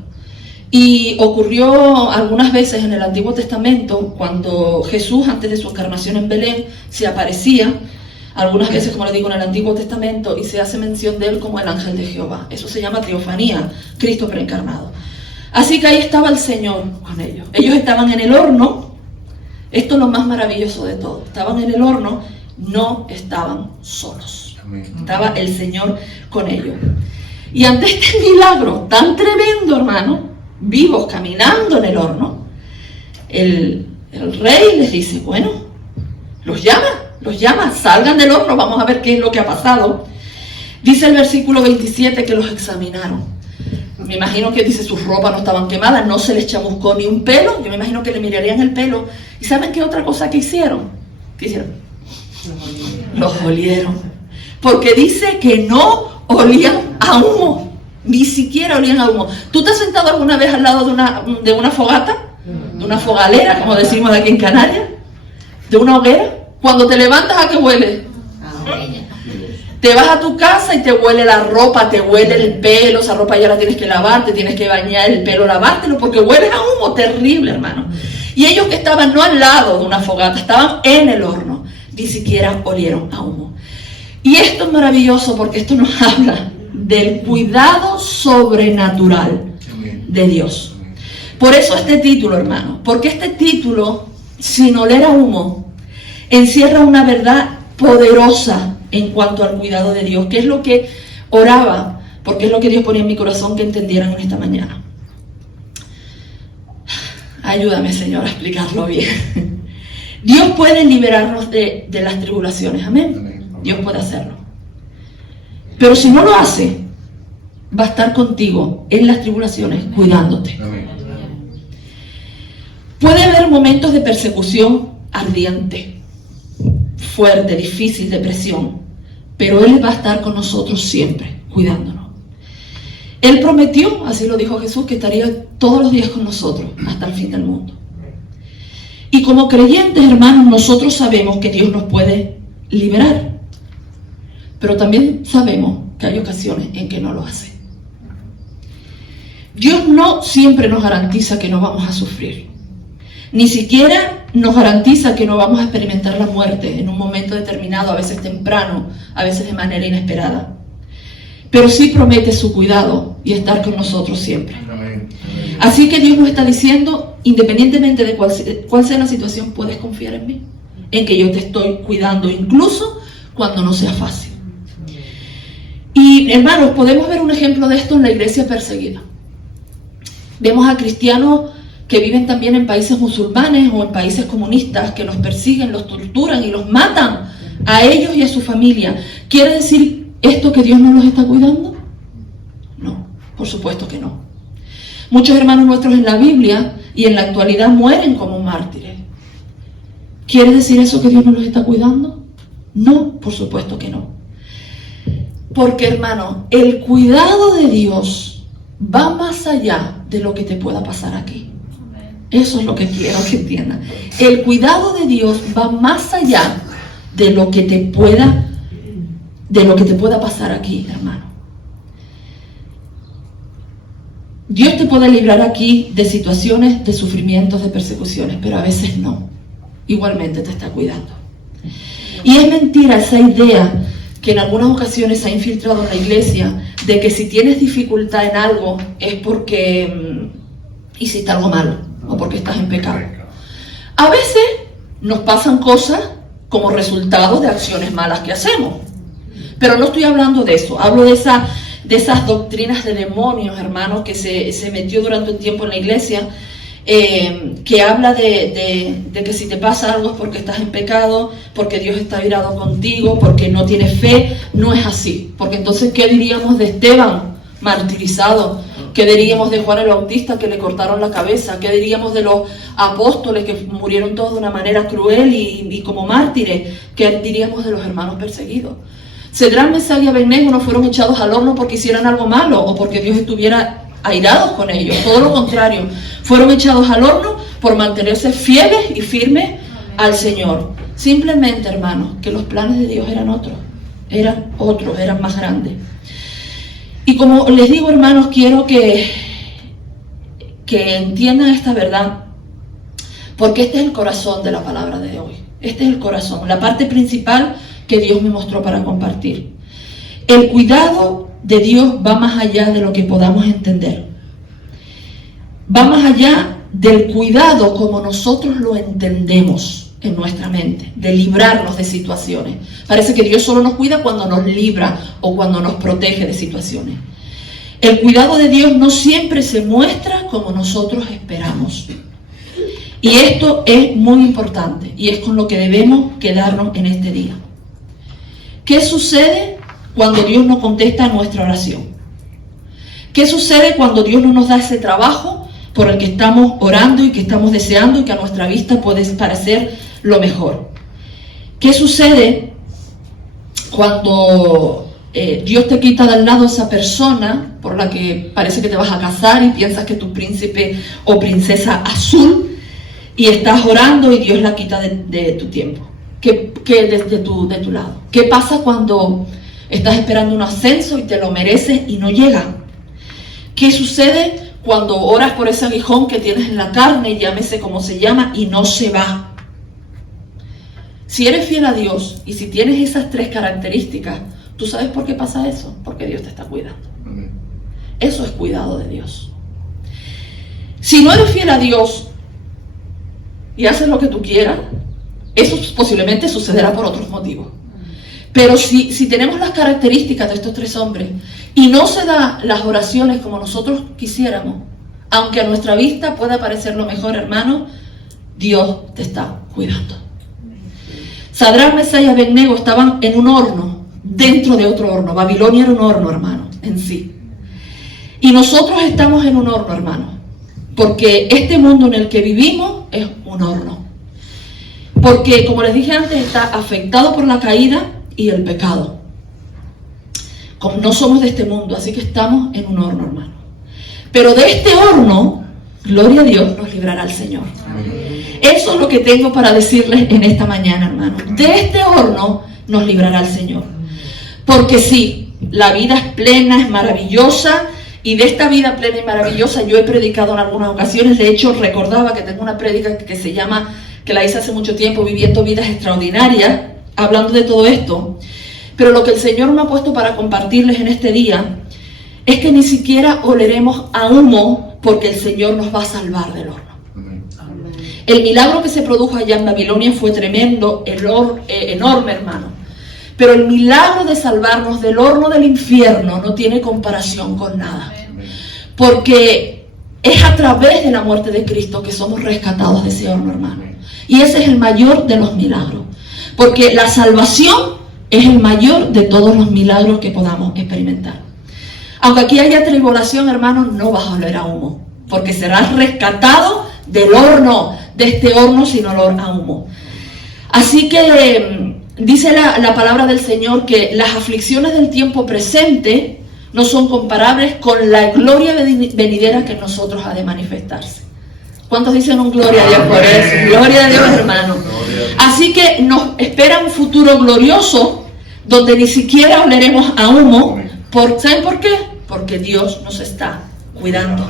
Y ocurrió algunas veces en el Antiguo Testamento, cuando Jesús, antes de su encarnación en Belén, se aparecía, algunas veces, como le digo, en el Antiguo Testamento, y se hace mención de él como el ángel de Jehová. Eso se llama teofanía, Cristo preencarnado. Así que ahí estaba el Señor con ellos. Ellos estaban en el horno. Esto es lo más maravilloso de todo. Estaban en el horno, no estaban solos. Estaba el Señor con ellos. Y ante este milagro tan tremendo, hermano, vivos caminando en el horno, el rey les dice: bueno, los llama, salgan del horno, vamos a ver qué es lo que ha pasado. Dice el versículo 27 que los examinaron. Me imagino que dice sus ropas no estaban quemadas, no se les chamuscó ni un pelo. Yo me imagino que le mirarían el pelo. ¿Y saben qué otra cosa que hicieron? ¿Qué hicieron? Los olieron. Porque dice que no olían a humo. Ni siquiera olían a humo. ¿Tú te has sentado alguna vez al lado de una fogata? De una fogalera, como decimos aquí en Canarias. De una hoguera. Cuando te levantas, ¿a qué huele? Te vas a tu casa y te huele la ropa, te huele el pelo. Esa ropa ya la tienes que lavar, te tienes que bañar el pelo, lavártelo, porque hueles a humo terrible, hermano. Y ellos que estaban no al lado de una fogata, estaban en el horno, ni siquiera olieron a humo. Y esto es maravilloso, porque esto nos habla del cuidado sobrenatural de Dios. Por eso este título, hermano, porque este título, sin oler a humo, encierra una verdad poderosa en cuanto al cuidado de Dios, que es lo que oraba, porque es lo que Dios ponía en mi corazón que entendieran en esta mañana. Ayúdame, Señor, a explicarlo bien. Dios puede liberarnos de las tribulaciones, amén. Dios puede hacerlo. Pero si no lo hace, va a estar contigo en las tribulaciones, cuidándote. Puede haber momentos de persecución ardiente, fuerte, difícil, de presión, pero Él va a estar con nosotros siempre, cuidándonos. Él prometió, así lo dijo Jesús, que estaría todos los días con nosotros hasta el fin del mundo. Y como creyentes, hermanos, nosotros sabemos que Dios nos puede liberar, pero también sabemos que hay ocasiones en que no lo hace. Dios no siempre nos garantiza que no vamos a sufrir. Ni siquiera nos garantiza que no vamos a experimentar la muerte en un momento determinado, a veces temprano, a veces de manera inesperada. Pero sí promete su cuidado y estar con nosotros siempre. Así que Dios nos está diciendo, independientemente de cuál sea la situación, puedes confiar en mí, en que yo te estoy cuidando, incluso cuando no sea fácil. Y hermanos, podemos ver un ejemplo de esto en la iglesia perseguida. Vemos a cristianos que viven también en países musulmanes o en países comunistas, que los persiguen, los torturan y los matan a ellos y a su familia. ¿Quiere decir esto que Dios no los está cuidando? No, por supuesto que no. Muchos hermanos nuestros en la Biblia y en la actualidad mueren como mártires. ¿Quiere decir eso que Dios no los está cuidando? No, por supuesto que no. Porque, hermano, el cuidado de Dios va más allá de lo que te pueda pasar aquí. Eso es lo que quiero que entiendan. El cuidado de Dios va más allá de lo que te pueda pasar aquí, hermano. Dios te puede librar aquí de situaciones, de sufrimientos, de persecuciones, pero a veces no. Igualmente te está cuidando. Y es mentira esa idea que en algunas ocasiones se ha infiltrado en la iglesia de que si tienes dificultad en algo es porque hiciste algo malo o porque estás en pecado. A veces nos pasan cosas como resultado de acciones malas que hacemos, pero no estoy hablando de eso. Hablo de esas doctrinas de demonios, hermanos, que se metió durante un tiempo en la iglesia, que habla de que si te pasa algo es porque estás en pecado, porque Dios está irado contigo, porque no tienes fe. No es así, porque entonces ¿qué diríamos de Esteban martirizado? ¿Qué diríamos de Juan el Bautista, que le cortaron la cabeza? ¿Qué diríamos de los apóstoles que murieron todos de una manera cruel y como mártires? ¿Qué diríamos de los hermanos perseguidos? Cedrán, Mesach y Abednego no fueron echados al horno porque hicieran algo malo o porque Dios estuviera airados con ellos. Todo lo contrario, fueron echados al horno por mantenerse fieles y firmes al Señor. Simplemente, hermanos, que los planes de Dios eran otros, eran más grandes. Y como les digo, hermanos, quiero que entiendan esta verdad, porque este es el corazón de la palabra de hoy. Este es el corazón, la parte principal que Dios me mostró para compartir. El cuidado de Dios va más allá de lo que podamos entender. Va más allá del cuidado como nosotros lo entendemos en nuestra mente, de librarnos de situaciones. Parece que Dios solo nos cuida cuando nos libra o cuando nos protege de situaciones. El cuidado de Dios no siempre se muestra como nosotros esperamos. Y esto es muy importante y es con lo que debemos quedarnos en este día. ¿Qué sucede cuando Dios no contesta a nuestra oración? ¿Qué sucede cuando Dios no nos da ese trabajo por el que estamos orando y que estamos deseando y que a nuestra vista puede parecer lo mejor? ¿Qué sucede cuando Dios te quita de al lado esa persona por la que parece que te vas a casar y piensas que tu príncipe o princesa azul, y estás orando y Dios la quita de tu tiempo, de tu lado? ¿Qué pasa cuando estás esperando un ascenso y te lo mereces y no llega? ¿Qué sucede cuando oras por ese aguijón que tienes en la carne, llámese como se llama, y no se va? Si eres fiel a Dios y si tienes esas tres características, ¿tú sabes por qué pasa eso? Porque Dios te está cuidando. Eso es cuidado de Dios. Si no eres fiel a Dios y haces lo que tú quieras, eso posiblemente sucederá por otros motivos. Pero si tenemos las características de estos tres hombres y no se dan las oraciones como nosotros quisiéramos, aunque a nuestra vista pueda parecer lo mejor, hermano, Dios te está cuidando. Sadrach, Mesach y Abednego estaban en un horno, dentro de otro horno. Babilonia era un horno, hermano, en sí. Y nosotros estamos en un horno, hermano, porque este mundo en el que vivimos es un horno. Porque, como les dije antes, está afectado por la caída y el pecado. Como no somos de este mundo, así que estamos en un horno, hermano. Pero de este horno, gloria a Dios, nos librará el Señor. Eso es lo que tengo para decirles en esta mañana, hermano. De este horno nos librará el Señor. Porque sí, la vida es plena, es maravillosa. Y de esta vida plena y maravillosa yo he predicado en algunas ocasiones. De hecho, recordaba que tengo una prédica que se llama, que la hice hace mucho tiempo, Viviendo Vidas Extraordinarias, hablando de todo esto. Pero lo que el Señor me ha puesto para compartirles en este día es que ni siquiera oleremos a humo, porque el Señor nos va a salvar del horno. El milagro que se produjo allá en Babilonia fue tremendo, enorme, hermano. Pero el milagro de salvarnos del horno del infierno no tiene comparación con nada. Porque es a través de la muerte de Cristo que somos rescatados de ese horno, hermano. Y ese es el mayor de los milagros. Porque la salvación es el mayor de todos los milagros que podamos experimentar. Aunque aquí haya tribulación, hermano, no vas a oler a humo. porque serás rescatado del horno, de este horno sin olor a humo. Así que dice la palabra del Señor que las aflicciones del tiempo presente no son comparables con la gloria venidera que en nosotros ha de manifestarse. ¿Cuántos dicen un gloria a Dios por eso? Gloria a Dios, hermano. Así que nos espera un futuro glorioso donde ni siquiera oleremos a humo. ¿Saben por qué? Porque Dios nos está cuidando.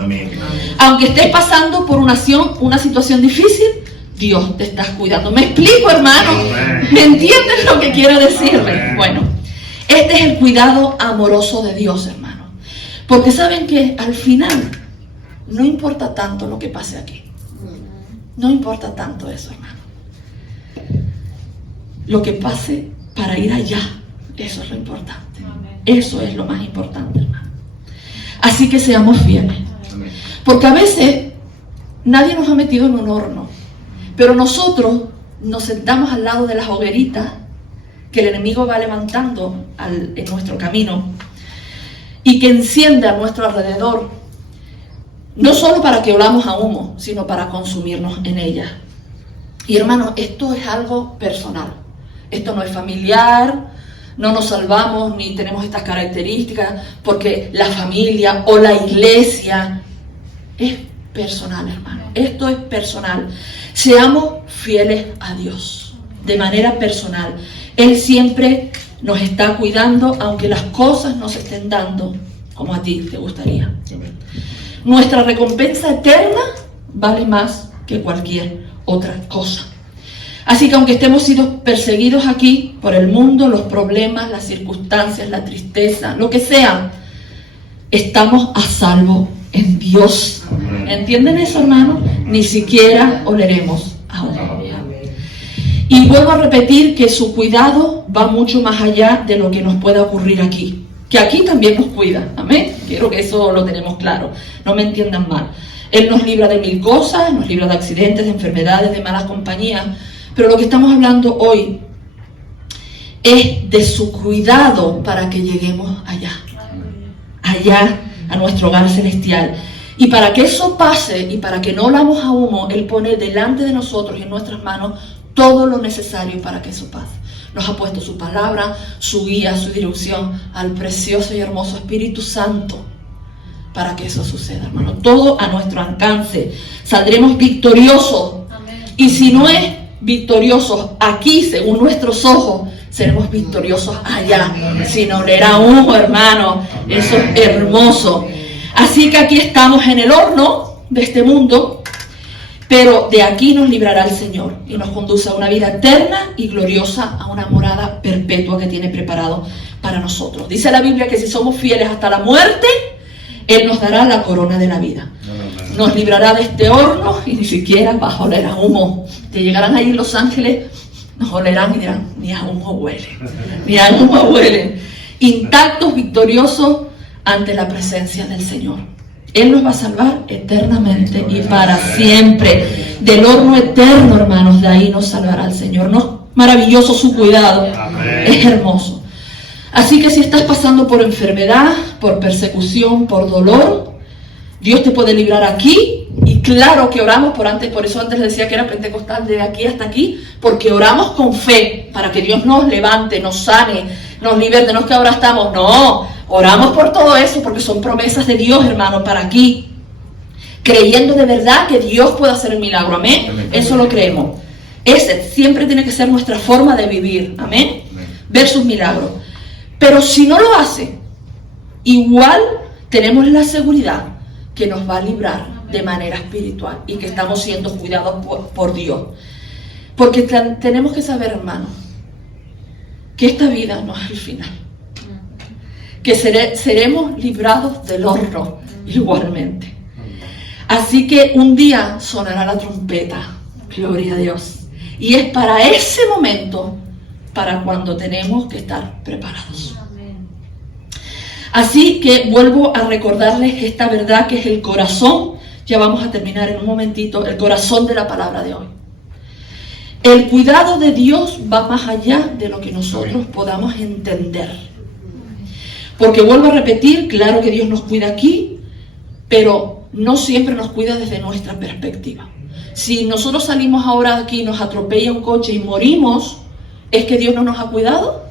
Aunque estés pasando por una situación difícil, Dios te está cuidando. ¿Me explico, hermano? ¿Me entienden lo que quiero decirles? Bueno, este es el cuidado amoroso de Dios, hermano. Porque saben que al final no importa tanto lo que pase aquí. No importa tanto eso, hermano. Lo que pase para ir allá, eso es lo importante. Eso es lo más importante, hermano. Así que seamos fieles. Porque a veces nadie nos ha metido en un horno, pero nosotros nos sentamos al lado de las hogueritas que el enemigo va levantando en nuestro camino y que enciende a nuestro alrededor, no solo para que olamos a humo, sino para consumirnos en ella. Y hermanos, esto es algo personal. Esto no es familiar, no nos salvamos ni tenemos estas características porque la familia o la iglesia es personal, hermano. Esto es personal. Seamos fieles a Dios de manera personal. Él siempre nos está cuidando, aunque las cosas no se estén dando como a ti te gustaría. Nuestra recompensa eterna vale más que cualquier otra cosa. Así que aunque estemos siendo perseguidos aquí por el mundo, los problemas, las circunstancias, la tristeza, lo que sea, estamos a salvo en Dios. ¿Entienden eso, hermano? Ni siquiera oleremos a humo. Y vuelvo a repetir que su cuidado va mucho más allá de lo que nos pueda ocurrir aquí. Que aquí también nos cuida. Amén. Quiero que eso lo tenemos claro. No me entiendan mal. Él nos libra de mil cosas, nos libra de accidentes, de enfermedades, de malas compañías. Pero lo que estamos hablando hoy es de su cuidado para que lleguemos allá. Allá, a nuestro hogar celestial. Y para que eso pase y para que no olamos a humo, Él pone delante de nosotros y en nuestras manos todo lo necesario para que eso pase. Nos ha puesto su palabra, su guía, su dirección, al precioso y hermoso Espíritu Santo para que eso suceda, hermano. Todo a nuestro alcance. Saldremos victoriosos. Amén. Y si no es victoriosos aquí, según nuestros ojos, seremos victoriosos allá. Amén. Sin oler a humo, hermano. Amén. Eso es hermoso. Así que aquí estamos en el horno de este mundo, pero de aquí nos librará el Señor y nos conduce a una vida eterna y gloriosa, a una morada perpetua que tiene preparado para nosotros. Dice la Biblia que si somos fieles hasta la muerte, Él nos dará la corona de la vida. Nos librará de este horno y ni siquiera va a oler a humo. Te llegarán ahí los ángeles, nos olerán y dirán, ni a humo huele, ni a humo huele. Intactos, victoriosos ante la presencia del Señor. Él nos va a salvar eternamente y para siempre. Del horno eterno, hermanos, de ahí nos salvará el Señor. ¿No? Maravilloso su cuidado. Amén. Es hermoso. Así que si estás pasando por enfermedad, por persecución, por dolor, Dios te puede librar aquí. Y claro que oramos por eso antes decía que era pentecostal de aquí hasta aquí, porque oramos con fe para que Dios nos levante, nos sane, nos liberte. No es que ahora estamos, no, oramos por todo eso porque son promesas de Dios, hermano, para aquí, creyendo de verdad que Dios puede hacer el milagro. Amén. Eso lo creemos. Ese siempre tiene que ser nuestra forma de vivir. Amén. Ver sus milagros. Pero si no lo hace, igual tenemos la seguridad que nos va a librar de manera espiritual y que estamos siendo cuidados por Dios. Porque tenemos que saber, hermano, que esta vida no es el final. Que seremos librados del horno igualmente. Así que un día sonará la trompeta. Gloria a Dios. Y es para ese momento para cuando tenemos que estar preparados. Así que vuelvo a recordarles que esta verdad que es el corazón, ya vamos a terminar en un momentito, el corazón de la palabra de hoy. El cuidado de Dios va más allá de lo que nosotros podamos entender. Porque vuelvo a repetir, claro que Dios nos cuida aquí, pero no siempre nos cuida desde nuestra perspectiva. Si nosotros salimos ahora de aquí, nos atropella un coche y morimos, ¿es que Dios no nos ha cuidado?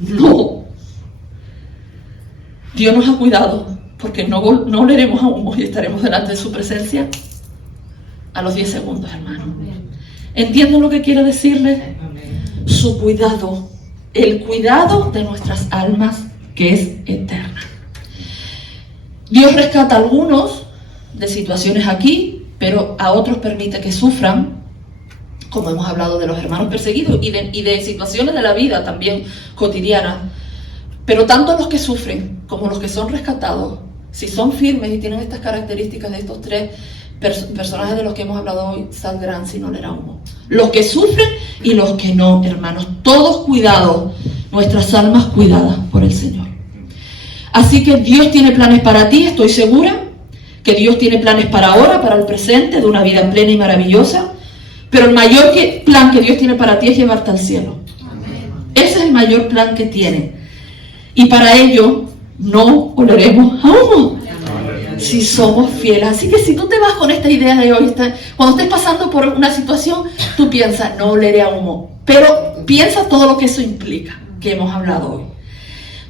No. Dios nos ha cuidado porque no oleremos a humo y estaremos delante de su presencia a los 10 segundos, hermano. ¿Entienden lo que quiero decirles? Su cuidado, el cuidado de nuestras almas, que es eterna. Dios rescata a algunos de situaciones aquí, pero a otros permite que sufran, como hemos hablado de los hermanos perseguidos y de situaciones de la vida también cotidianas. Pero tanto los que sufren como los que son rescatados, si son firmes y tienen estas características de estos tres personajes de los que hemos hablado hoy, saldrán sin oler a humo. Los que sufren y los que no, hermanos. Todos cuidados, nuestras almas cuidadas por el Señor. Así que Dios tiene planes para ti, estoy segura que Dios tiene planes para ahora, para el presente, de una vida plena y maravillosa. Pero el mayor plan que Dios tiene para ti es llevarte al cielo. Ese es el mayor plan que tiene. Y para ello no oleremos a humo si somos fieles. Así que si tú te vas con esta idea de hoy, cuando estés pasando por una situación, tú piensas, no oleré a humo. Pero piensa todo lo que eso implica, que hemos hablado hoy.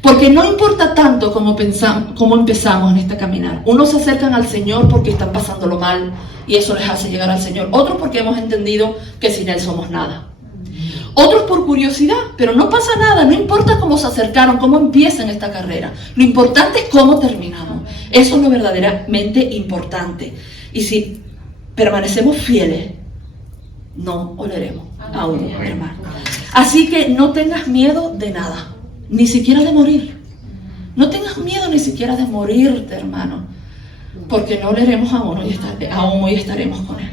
Porque no importa tanto cómo empezamos en este caminar. Unos se acercan al Señor porque están pasándolo mal y eso les hace llegar al Señor. Otros porque hemos entendido que sin Él somos nada. Otros por curiosidad, pero no pasa nada. No importa cómo se acercaron, cómo empiezan esta carrera. Lo importante es cómo terminamos. Eso es lo verdaderamente importante. Y si permanecemos fieles, no oleremos a humo, hermano. Así que no tengas miedo de nada. Ni siquiera de morir. No tengas miedo ni siquiera de morirte, hermano. Porque no oleremos a humo y estaremos con Él.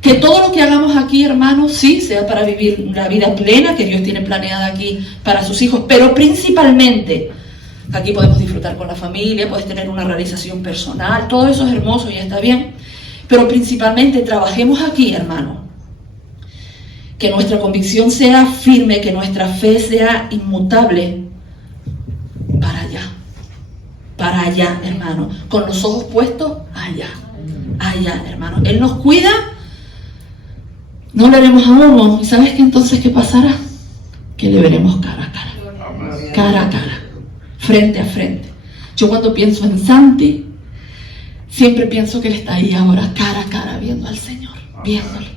Que todo lo que hagamos aquí, hermanos, sí, sea para vivir la vida plena que Dios tiene planeada aquí para sus hijos. Pero principalmente, aquí podemos disfrutar con la familia, puedes tener una realización personal. Todo eso es hermoso y está bien. Pero principalmente trabajemos aquí, hermano. Que nuestra convicción sea firme, que nuestra fe sea inmutable para allá, hermano, con los ojos puestos allá, hermano. Él nos cuida, no le haremos a humo, y ¿sabes qué entonces qué pasará? Que le veremos cara a cara, frente a frente. Yo cuando pienso en Santi, siempre pienso que él está ahí ahora, cara a cara, viendo al Señor, viéndole.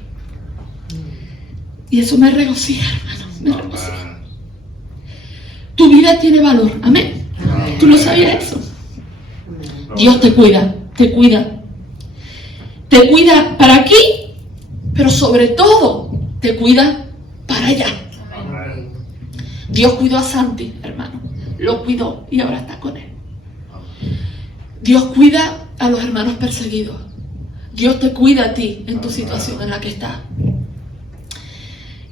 Y eso me regocija, hermano, me regocija. Tu vida tiene valor, amén. ¿Tú no sabías eso? Dios te cuida para aquí, pero sobre todo te cuida para allá. Dios cuidó a Santi, hermano, lo cuidó y ahora está con él. Dios cuida a los hermanos perseguidos. Dios te cuida a ti en tu situación en la que estás.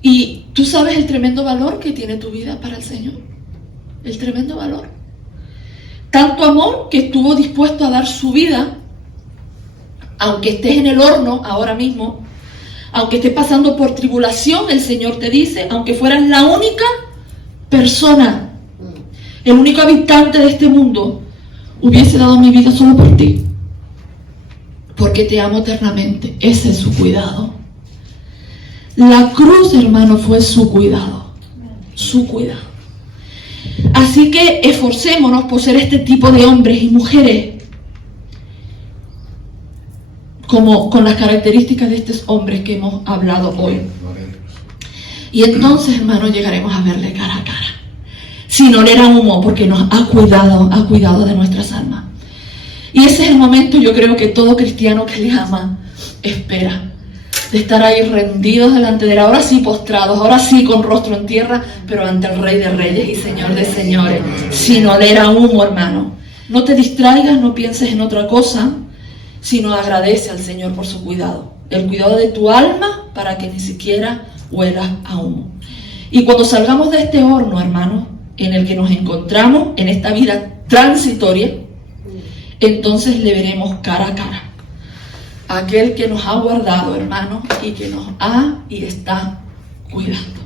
Y tú sabes el tremendo valor que tiene tu vida para el Señor. El tremendo valor. Tanto amor que estuvo dispuesto a dar su vida, aunque estés en el horno ahora mismo, aunque estés pasando por tribulación, el Señor te dice, aunque fueras la única persona, el único habitante de este mundo, hubiese dado mi vida solo por ti, porque te amo eternamente. Ese es su cuidado. La cruz, hermano, fue su cuidado. Su cuidado. Así que esforcémonos por ser este tipo de hombres y mujeres como con las características de estos hombres que hemos hablado hoy. Y entonces, hermano, llegaremos a verle cara a cara. Sin oler a humo, porque nos ha cuidado de nuestras almas. Y ese es el momento, yo creo, que todo cristiano que le ama espera. De estar ahí rendidos delante de él, ahora sí postrados, ahora sí con rostro en tierra, pero ante el Rey de Reyes y Señor de Señores, sin oler a humo, hermano. No te distraigas, no pienses en otra cosa, sino agradece al Señor por su cuidado. El cuidado de tu alma para que ni siquiera huelas a humo. Y cuando salgamos de este horno, hermano, en el que nos encontramos, en esta vida transitoria, entonces le veremos cara a cara. Aquel que nos ha guardado, hermano, y que nos ha y está cuidando.